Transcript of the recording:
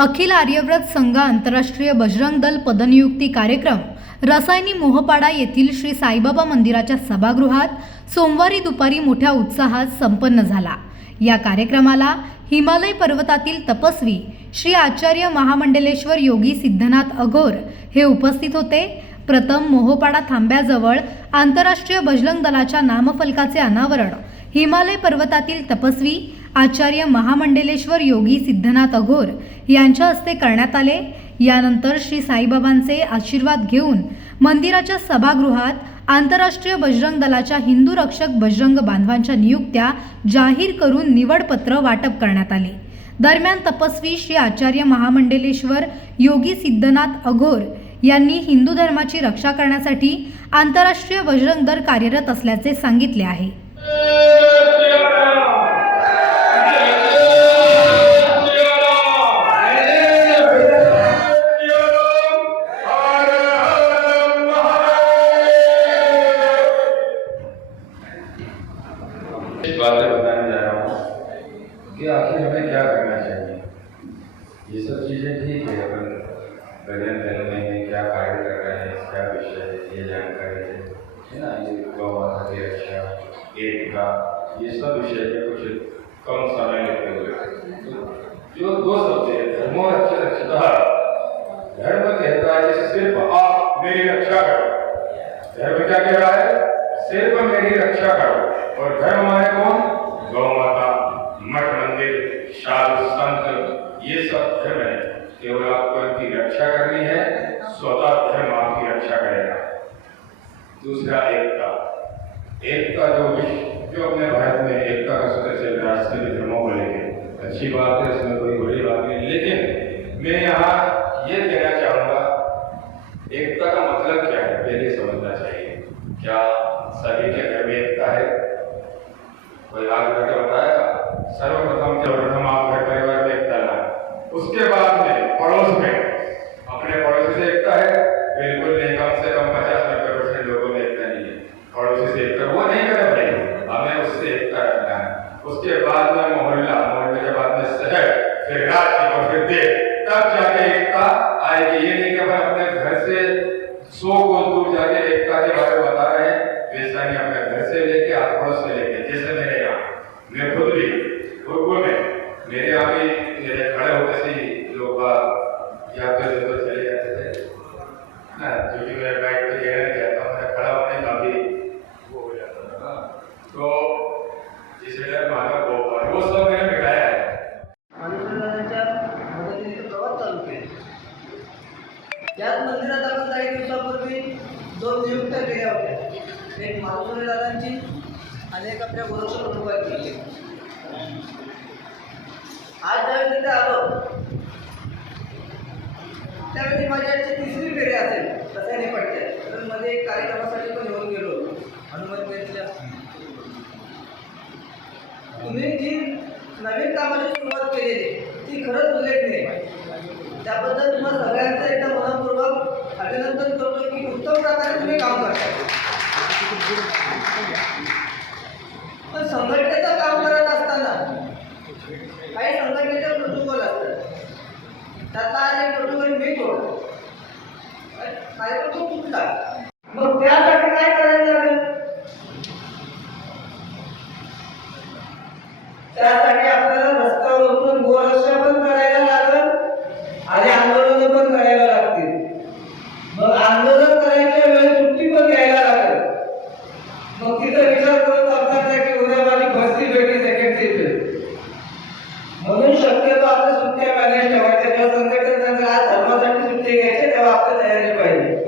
अखिल आर्यव्रत संघ आंतरराष्ट्रीय बजरंग दल पदनियुक्ती कार्यक्रम रसायनी मोहपाडा येथील श्री साईबाबा मंदिराच्या सभागृहात सोमवारी दुपारी मोठ्या उत्साहात संपन्न झाला। या कार्यक्रमाला हिमालय पर्वतातील तपस्वी श्री आचार्य महामंडलेश्वर योगी सिद्धनाथ अघोर हे उपस्थित होते। प्रथम मोहपाडा थांब्याजवळ आंतरराष्ट्रीय बजरंग दलाच्या नामफलकाचे अनावरण हिमालय पर्वतातील तपस्वी आचार्य महामंडलेश्वर योगी सिद्धनाथ अघोर यांच्या हस्ते करण्यात आले। यानंतर श्री साईबाबांचे आशीर्वाद घेऊन मंदिराच्या सभागृहात आंतरराष्ट्रीय बजरंग दलाच्या हिंदू रक्षक बजरंग बांधवांच्या नियुक्त्या जाहीर करून निवडपत्र वाटप करण्यात आले। दरम्यान तपस्वी श्री आचार्य महामंडलेश्वर योगी सिद्धनाथ अघोर यांनी हिंदू धर्माची रक्षा करण्यासाठी आंतरराष्ट्रीय बजरंग दल कार्यरत असल्याचे सांगितले आहे। बातें बताने जा रहा हूँ कि आखिर हमें क्या करना चाहिए। ये सब चीज़ें ठीक है, अपन बजरंग दल में क्या कार्य कर रहे हैं, क्या विषय है, ये जानकारी है ना। ये गौ माता की रक्षा, एकता, ये सब विषय पे कुछ कम समय लेते हुए जो दो शब्द है, धर्मो रक्षा रक्षिता। धर्म कहता है कि सिर्फ आप मेरी रक्षा करो। धर्म क्या कह रहा है? सिर्फ मेरी रक्षा करो। और धर्म हमारे कौन? गौ माता, मठ मंदिर, साधु संत, ये सब धर्म है। केवल आपको इनकी रक्षा करनी है, स्वतः धर्म आपकी रक्षा करेगा। दूसरा एकता। एकता जो अपने भारत में एकता का सूत्र चल रहा है सभी धर्मों को लेकर, अच्छी बात है, इसमें कोई बड़ी बात नहीं। लेकिन मैं यहाँ ये कहना चाहूँगा, एकता का मतलब क्या है पहले समझना चाहिए। क्या सभी के घर में एकता है? कोई हाथ करके बताएगा? सर्वप्रथम आप घर परिवार में एकता लाए, उसके बाद में पड़ोस में अपने पड़ोसी से एकता है? बिल्कुल नहीं। कम से कम 50-90% लोगों में एकता नहीं है। पड़ोसी से एकता वो नहीं करे भाई, हमें उससे एकता रखना है। उसके बाद में मोहल्ला, मोहल्ले के बाद में शहर, फिर राज्य और फिर देश, तब जाके एकता आएगी। ये नहीं कि अपन अपने घर से 100 कोस दूर जाके एकता के बारे में बता रहे हैं, वैसा नहीं। अपने घर से लेके आस पड़ोस से लेके, जैसे मेरे यहाँ, मैं खुद भी उर्गो में मेरे यहाँ भी मेरे खड़े होते से लोग या तो चले जाते थे ना, जो कि मैं बाइक पे कहना नहीं चाहता हूँ, मैं खड़ा होने का भी वो हो जाता था। तो जिससे मानव वो सब मैंने मिटाया है। याच मंदिरात आपण काही दिवसापूर्वी 2 नियुक्त्या केल्या होत्या, एक माधुरी दादांची आणि एक आपल्या गोरक्ष कुटुंबाची। आज ज्यावेळी तिथे आलो त्यावेळी माझी आजची 3री फेरी असेल रसायनी पडते, तर मध्ये एक कार्यक्रमासाठी पण येऊन गेलो अनुमती घेतल्या। तुम्ही जी नवीन कामाची सुरुवात केलेली ती खरंच उल्लेखनीय आहे। त्याबद्दल तुम्हाला सगळ्यांचं एकदा मनपूर्वक अभिनंदन करतो की उत्तम प्रकारे तुम्ही काम करता। पण संघटनेचं काम करत असताना काही संघटनेचे प्रोटोकॉल असतात, त्यातला आज एक प्रोटोकॉल मी तोडला, कार्यक्रम तो तुटला। मग त्यासाठी काय करायचं लागेल? त्यासाठी आपल्याला रस्त्यावर उतरून गोरक्षा पण करायला लागेल आणि आंदोलन पण करायला लागतील। मग आंदोलन करायच्या वेळेस सुट्टी पण घ्यायला लागेल। मग तिथं विचार करत असतात की उद्या माझी फर्स्ट भेटी सेकंड सीट, म्हणून शक्यतो आपल्या सुट्ट्या मॅनेज ठेवायच्या। जेव्हा संघटना आज धर्मासाठी सुट्टी घ्यायची तेव्हा आपल्या तयारी पाहिजे।